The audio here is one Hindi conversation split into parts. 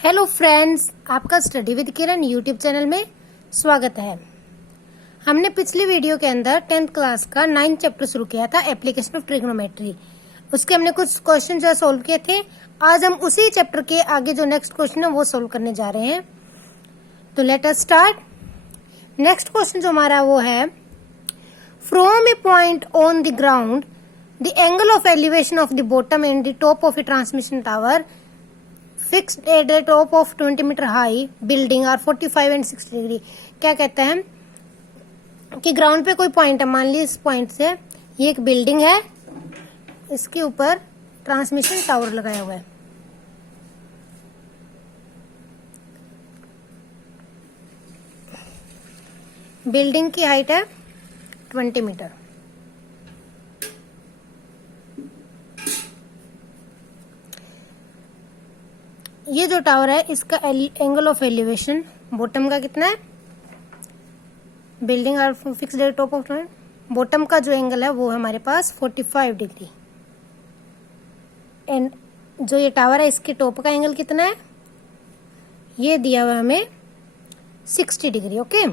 हेलो फ्रेंड्स, आपका study with Kiran YouTube channel में स्वागत है। हमने पिछली वीडियो के अंदर 10th क्लास का 9th चैप्टर शुरू किया था, एप्लीकेशन ऑफ ट्रिग्नोमेट्री। उसके हमने कुछ क्वेश्चन जो सोल्व किए थे। आज हम उसी चैप्टर के आगे जो नेक्स्ट क्वेश्चन है वो सोल्व करने जा रहे हैं। तो let us start. Next question जो हमारा वो है, from a point on the ground the angle of elevation of the bottom and the top of a transmission tower fixed at the top of 20 metre high building are 45 and 60 degree. क्या कहते हैं कि ग्राउंड पे कोई पॉइंट है, मान ली इस पॉइंट से ये एक बिल्डिंग है, इसके ऊपर ट्रांसमिशन टावर लगाया हुआ है। बिल्डिंग की हाइट है 20 मीटर। ये जो टावर है इसका एंगल ऑफ एलिवेशन बॉटम का कितना है, building are fixed at top of, bottom का जो एंगल है वो है हमारे पास 45 डिग्री। एंड जो ये टावर है इसके टॉप का एंगल कितना है, ये दिया हुआ हमें 60 डिग्री। ओके,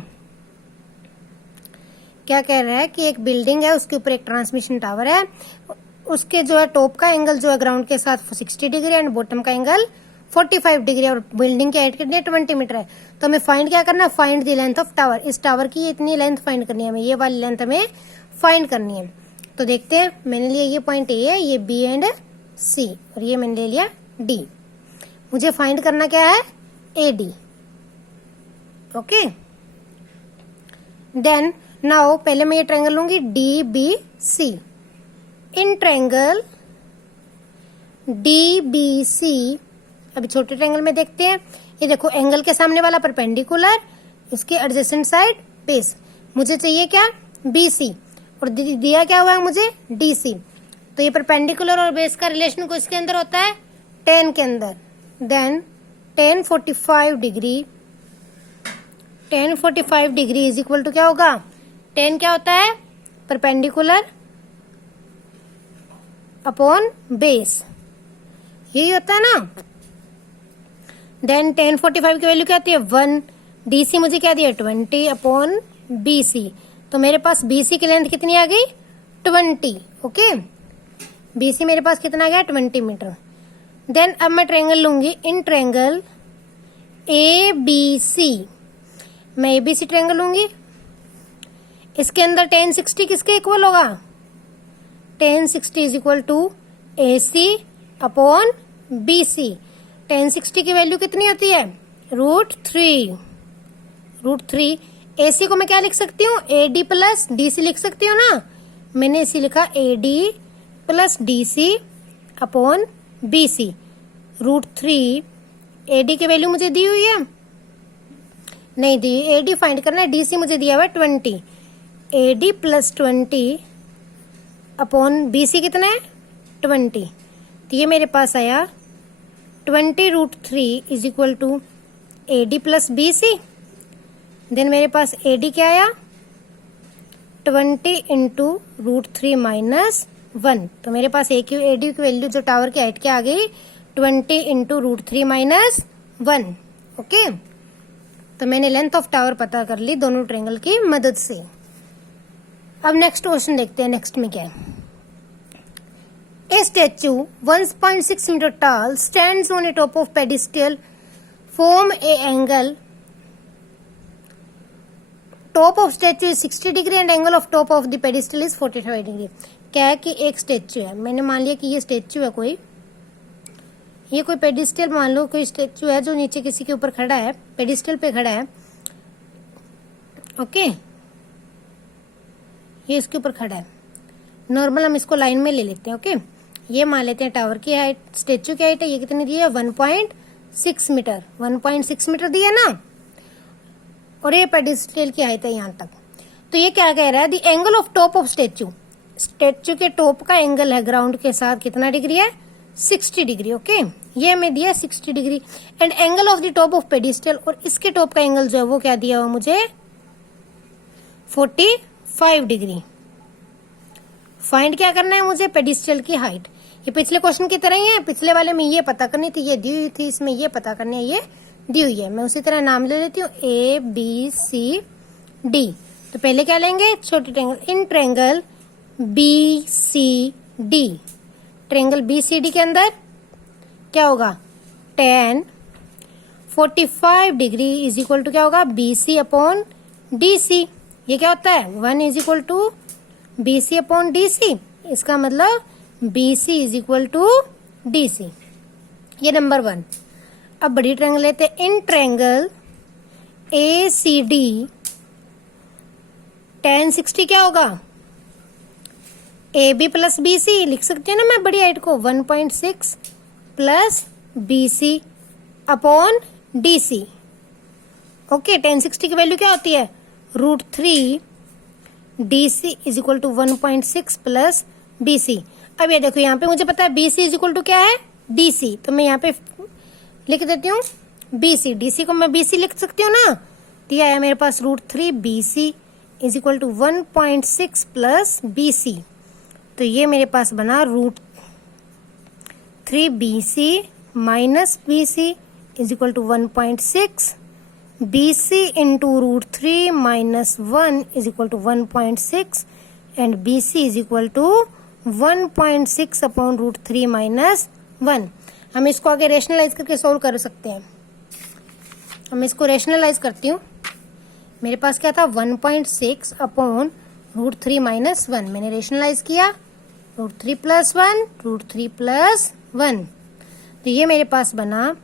क्या कह रहा है कि एक बिल्डिंग है, उसके ऊपर एक ट्रांसमिशन टावर है, उसके जो है टॉप का एंगल जो है ग्राउंड के साथ 60 डिग्री एंड बॉटम का एंगल 45 डिग्री और बिल्डिंग की हाइट कितनी 20 मीटर है। तो हमें फाइंड क्या करना है, find the length of tower. इस टावर की इतनी लेंथ फाइंड करनी है हमें, ये वाली लेंथ हमें फाइंड करनी है। तो देखते हैं, मैंने लिया ये पॉइंट ए है, ये बी एंड सी, और ये मैंने ले लिया डी। मुझे फाइंड करना क्या है, A D. Okay, then now पहले मैं ये ट्रायंगल लूंगी D B C. In triangle D B C, अभी छोटे ट्रायंगल में देखते हैं। ये देखो, एंगल के सामने वाला परपेंडिकुलर, इसके एडजेसेंट साइड बेस। मुझे चाहिए क्या, BC, और दिया क्या हुआ है मुझे, DC। तो ये परपेंडिकुलर और बेस का रिलेशन किसके अंदर होता है, tan के अंदर। Then tan 45 degree, tan 45 degree is equal to क्या होगा, tan क्या होता है, परपेंडिकुलर अपॉन बेस, यही होता है ना। देन tan 45 की वैल्यू क्या आती है 1, DC मुझे क्या दिया 20 अपॉन BC। तो मेरे पास BC की लेंथ कितनी आ गई 20। ओके, BC मेरे पास कितना आ गया 20 मीटर। देन अब मैं ट्रायंगल लूंगी, इन ट्रायंगल ABC, मैं ABC ट्रायंगल लूंगी। इसके अंदर tan 60 किसके इक्वल होगा, tan 60 is equal to AC upon BC। tan 60 की वैल्यू कितनी होती है, √3। AC को मैं क्या लिख सकती हूँ, AD प्लस DC लिख सकती हूँ ना। मैंने इसी लिखा AD plus DC upon BC। √3 AD की वैल्यू मुझे दी हुई है, नहीं दी, AD फाइंड करना है, DC मुझे दिया हुआ है 20। AD प्लस 20 अपॉन BC कितना है 20। तो ये मेरे पास आया 20√3 is equal to AD plus BC। Then मेरे पास AD क्या आया 20 इंटू √3 माइनस 1। तो मेरे पास AD की वैल्यू जो टावर की हाइट क्या आ गई 20 इंटू √3 माइनस 1। ओके, तो मैंने लेंथ ऑफ टावर पता कर ली दोनों ट्रायंगल की मदद से। अब नेक्स्ट क्वेश्चन देखते हैं, नेक्स्ट में क्या है। A statue 1.6 meter tall stands on a top of pedestal. Form a angle. Top of statue is 60 degree and angle of top of the pedestal is 45 degree. क्या है कि एक स्टेच्यू है, मैंने मान लिया कि ये स्टेच्यू है कोई, ये कोई पेडिस्टल मान लो, कोई स्टेच्यू है जो नीचे किसी के ऊपर खड़ा है, पेडिस्टल पे खड़ा है। ओके, ये इसके ऊपर खड़ा है। नॉर्मल हम इसको लाइन में ले लेते हैं। ओके, ये मान लेते हैं टावर की हाइट, स्टेच्यू की हाइट है, ये कितनी दी है 1.6 मीटर, 1.6 मीटर दी है ना, और ये पेडिस्टल की हाइट है यहाँ तक। तो ये क्या कह रहा है, the angle of top of statue, statue के टॉप का एंगल है ग्राउंड के साथ कितना डिग्री है 60 डिग्री। ओके, ये हमें दिया 60 degree and angle of the top of pedestal, और इसके टॉप का एंगल जो है वो क्या दिया हुआ मुझे 45 डिग्री। फाइंड क्या करना है मुझे, पेडिस्टल की हाइट। ये पिछले क्वेश्चन की तरह ही है, पिछले वाले में ये पता करनी थी, ये दी हुई थी, इसमें ये पता करनी है, ये दी हुई है। मैं उसी तरह नाम ले लेती हूँ ABCD। तो पहले क्या लेंगे, छोटी triangle, in triangle BCD, triangle BCD के अंदर क्या होगा, tan 45 degree is equal to क्या होगा, BC अपॉन DC। ये क्या होता है, 1 is equal to BC upon DC, इसका मतलब BC is equal to DC। ये नंबर 1। अब बड़ी ट्रायंगल लेते हैं, इन ट्रायंगल ACD tan 60 क्या होगा, AB प्लस BC, लिख सकते हैं ना मैं बड़ी हाइट को, 1.6 plus BC upon DC। Okay, tan 60 की वैल्यू क्या होती है, √3 DC is equal to 1.6 plus BC। अब ये देखो, यहाँ पे मुझे पता है BC इज इक्वल टू क्या है, DC, तो मैं यहाँ पे लिख देती हूँ BC। DC को मैं BC लिख सकती हूँ ना, तो यह है मेरे पास √3 BC is equal to 1.6 plus BC। तो ये मेरे पास बना √3 BC minus BC is equal to 1.6, BC into √3 minus 1 is equal to 1.6 and BC is equal to 1.6 upon √3 minus 1। हम इसको आगे रेशनलाइज करके सोल्व कर सकते हैं। हम इसको रेशनलाइज करती हूँ। मेरे पास क्या था, 1.6 अपॉन √3 माइनस 1, मैंने रेशनलाइज किया, √3 प्लस 1, √3 प्लस 1, तो ये मेरे पास बना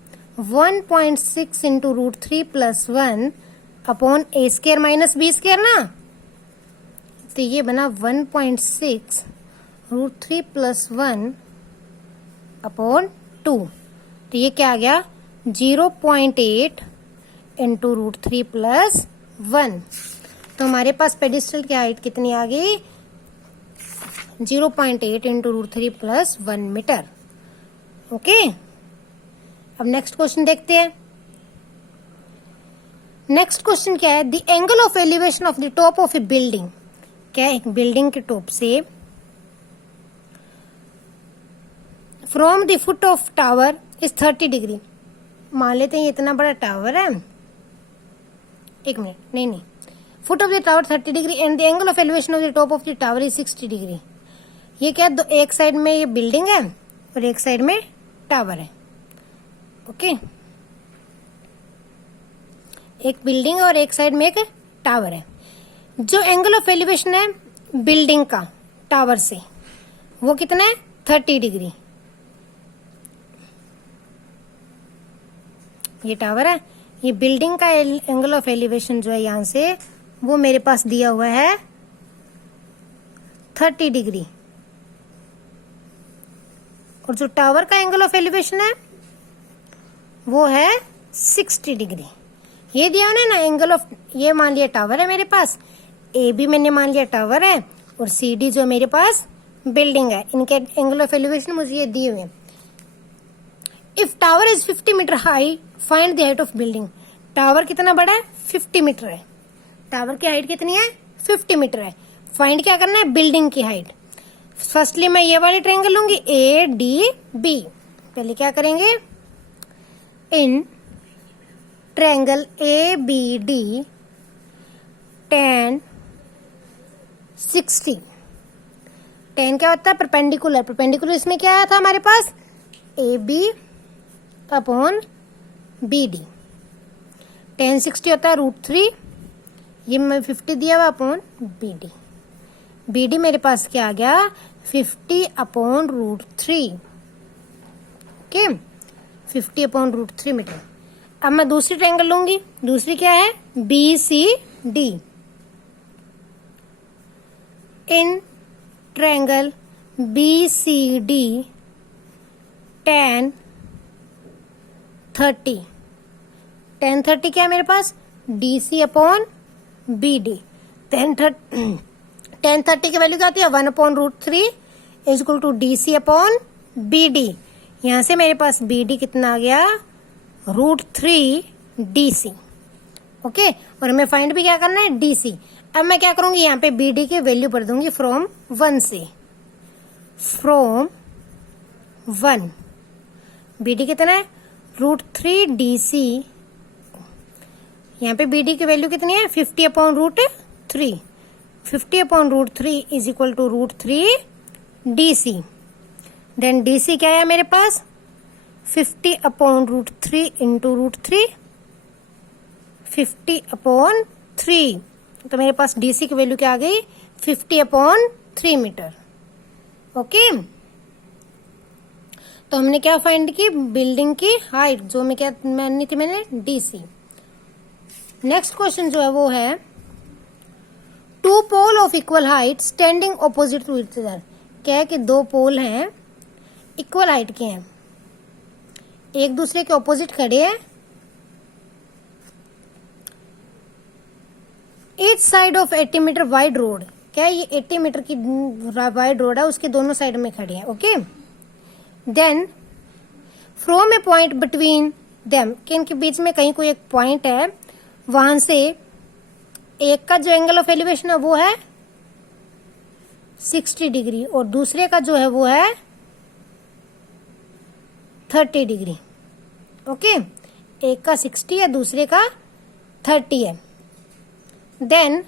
1.6 into √3 plus 1 upon A square minus B square ना, तो ये बना 1.6 √3 प्लस 1 अपॉन 2। तो ये क्या आ गया, 0.8 इंटू √3 प्लस 1। तो हमारे पास पेडिस्टल की हाइट कितनी आ गई, 0.8 इंटू √3 प्लस 1 मीटर। ओके, अब नेक्स्ट क्वेश्चन देखते हैं। नेक्स्ट क्वेश्चन क्या है, the angle of elevation of the top of A building. क्या है, एक बिल्डिंग के टॉप से from the foot of tower is 30 degree. मान लेते हैं ये इतना बड़ा टावर है, एक मिनट, नहीं, foot of the tower 30 degree and the angle of elevation of the top of the tower is 60 degree. ये क्या, एक साइड में ये बिल्डिंग है और एक साइड में टावर है। ओके, एक बिल्डिंग और एक साइड में एक टावर है। जो एंगल ऑफ एलिवेशन है बिल्डिंग का टावर से, वो कितना है, 30 डिग्री। ये टावर है, ये बिल्डिंग का एंगल ऑफ एलिवेशन जो है यहाँ से, वो मेरे पास दिया हुआ है 30 डिग्री, और जो टावर का एंगल ऑफ एलिवेशन है वो है 60 डिग्री। ये दिया ना एंगल ऑफ, ये मान लिया टावर है मेरे पास, ए बी मैंने मान लिया टावर है, और सी डी जो मेरे पास बिल्डिंग है, इनके एंगल ऑफ एलिवेशन मुझे ये दिए हुए। If tower is 50 metre high find the height of building. Tower कितना बड़ा है, 50 मीटर है। टावर की हाइट कितनी है, 50 मीटर है। फाइंड क्या करना है, बिल्डिंग की हाइट। फर्स्टली मैं ये वाली ट्रायंगल लूंगी ADB। पहले क्या करेंगे, in triangle ABD tan 60। tan क्या होता है, परपेंडिकुलर। परपेंडिकुलर इसमें क्या आया था हमारे पास, AB अपॉन BD। tan 60 होता है √3, ये मैं 50 दिया हुआ अपॉन BD। BD मेरे पास क्या आ गया, 50 अपॉन √3। Okay, 50 upon √3 metre. अब मैं दूसरी ट्रायंगल लूंगी। दूसरी क्या है, BCD। In triangle BCD tan 30। tan 30 क्या है मेरे पास, DC अपॉन BD। tan 30 की वैल्यू क्या आती है, 1 upon √3 is equal to DC upon BD। यहाँ से मेरे पास BD कितना आ गया, √3 DC। ओके, और हमें फाइंड भी क्या करना है, DC। अब मैं क्या करूंगी, यहाँ पे BD की वैल्यू भर दूंगी फ्रॉम 1 से। फ्रॉम 1। BD कितना है, √3 DC। यहाँ पे BD की वैल्यू कितनी है, 50/√3। 50/√3 is equal to √3 DC। Then DC क्या है मेरे पास, 50/√3 इंटू √3, 50/3। तो मेरे पास DC की वैल्यू क्या आ गई, 50/3 मीटर। ओके, तो हमने क्या फाइंड की, बिल्डिंग की हाइट, जो मैं क्या मानी थी मैंने, DC। नेक्स्ट क्वेश्चन जो है वो है, 2 pole of equal height standing opposite to each other. क्या है कि 2 पोल हैं, इक्वल हाइट के हैं, एक दूसरे के ऑपोजिट खड़े हैं। Each side of 80 metre wide road. क्या है, ये 80 मीटर की वाइड रोड है, उसके दोनों साइड में खड़े हैं। Okay, then from a point between them, कि इनके बीच में कहीं कोई एक पॉइंट है, वहां से एक का जो एंगल ऑफ एलिवेशन है वो है 60 डिग्री और दूसरे का जो है वो है 30 डिग्री। ओके, एक का 60 है, दूसरे का 30 है। Then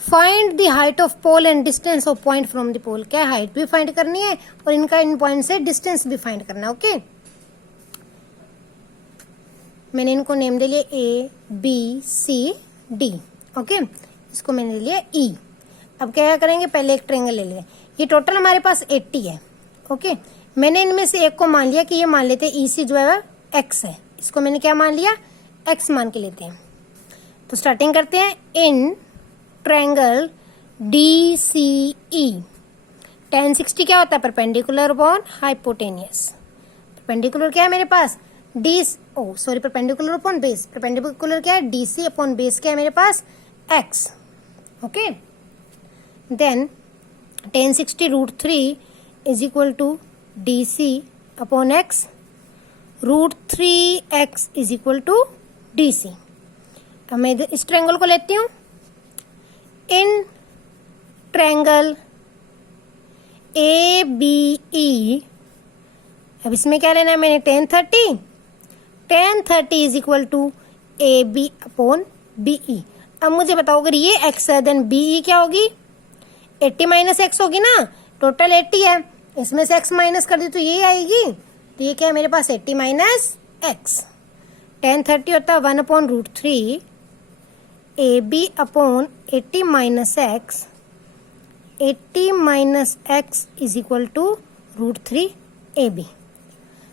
find the height of pole and distance of point from the pole. क्या हाइट भी फाइंड करनी है और इनका इन पॉइंट से डिस्टेंस भी फाइंड करना है। ओके, मैंने इनको नेम दे लिया ABCD। ओके, इसको मैंने ले लिया E। अब क्या करेंगे, पहले एक ट्रायंगल ले लिया, ये टोटल हमारे पास 80 है। ओके, मैंने इनमें से एक को मान लिया कि ये मान लेते हैं EC जो है X है, इसको मैंने क्या मान लिया, X मान के लेते हैं। तो स्टार्टिंग करते हैं, इन ट्रायंगल DCE tan 60 क्या होता है, परपेंडिकुलर अपॉन हाइपोटेनियस। परपेंडिकुलर क्या है मेरे पास, परपेंडिकुलर अपॉन बेस। परपेंडिकुलर क्या है, DC अपॉन बेस क्या है मेरे पास, X। Okay, then tan 60 √3 is equal to DC upon X, √3X is equal to DC। अब मैं इस ट्रायंगल को लेती हूँ, इन ट्रायंगल ABE। अब इसमें क्या लेना है मैंने, tan 30 is equal to AB upon BE। अब मुझे बताओ, अगर ये X है देन BE क्या होगी, 80 माइनस X होगी ना, टोटल 80 है, इसमें से X माइनस कर दी तो ये आएगी। तो ये क्या है मेरे पास, 80 माइनस X। tan 30 होता है 1/√3 AB upon 80 minus X। 80 minus X is equal to √3 AB।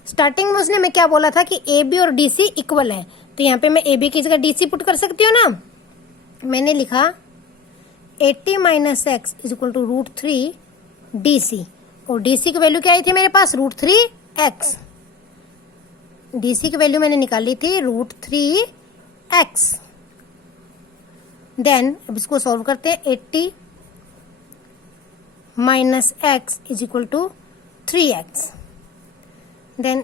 Starting में उसने मैं क्या बोला था कि AB और DC इक्वल है, तो यहाँ पे मैं AB की जगह DC पुट कर सकती हूँ ना। मैंने लिखा 80 minus X is equal to √3 DC, और DC की वैल्यू क्या आई थी मेरे पास, √3X। DC की वैल्यू मैंने निकाली थी √3X। देन अब इसको सॉल्व करते हैं, 80 minus X is equal to 3X। Then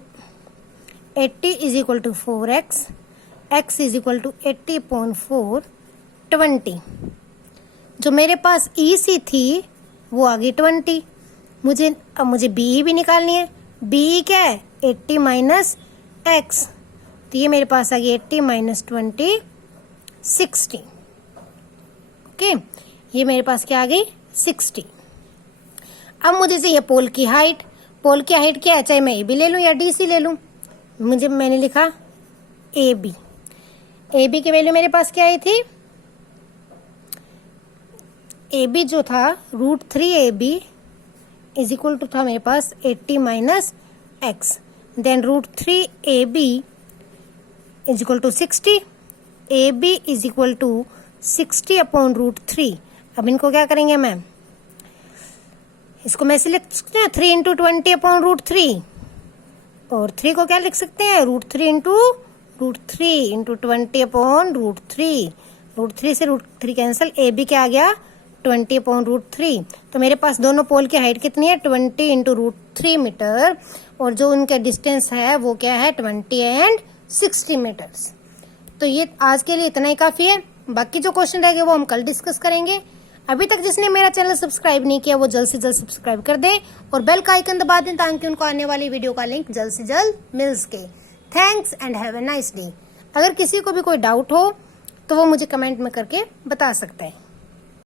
80 is equal to 4X, X is equal to 80/4 20। जो मेरे पास EC थी वो आ गई 20। अब मुझे BE भी निकालनी है। BE क्या है, 80 माइनस X, तो ये मेरे पास आ गई 80 माइनस 20 60। ओके, ये मेरे पास क्या आ गई, 60। अब मुझे चाहिए पोल की हाइट। पोल की हाइट क्या है, चाहे मैं AB ले लूं या DC ले लूं। मैंने लिखा AB। AB की वैल्यू मेरे पास क्या आई थी, AB जो था √3AB इज इक्वल टू था मेरे पास 80 minus X। Then √3AB is equal to 60। AB is equal to 60/√3। अब इनको क्या करेंगे मैम, इसको मैं लिख सकते हैं 3 इंटू 20/√3, और 3 को क्या लिख सकते हैं, √3 इंटू √3 इंटू 20/√3। √3 से √3 कैंसिल, AB क्या आ गया, 20/√3। तो मेरे पास दोनों पोल की हाइट कितनी है, 20 इंटू √3 मीटर, और जो उनका डिस्टेंस है वो क्या है, 20 एंड 60 मीटर्स। तो ये आज के लिए इतना ही काफी है। बाकी जो क्वेश्चन रहेंगे वो हम कल डिस्कस करेंगे। अभी तक जिसने मेरा चैनल सब्सक्राइब नहीं किया वो जल्द से जल्द सब्सक्राइब कर दे और बेल का आइकन दबा दें ताकि उनको आने वाली वीडियो का लिंक जल्द से जल्द मिल सके। Thanks and have a nice day. अगर किसी को भी कोई डाउट हो तो वो मुझे कमेंट में करके बता सकता है।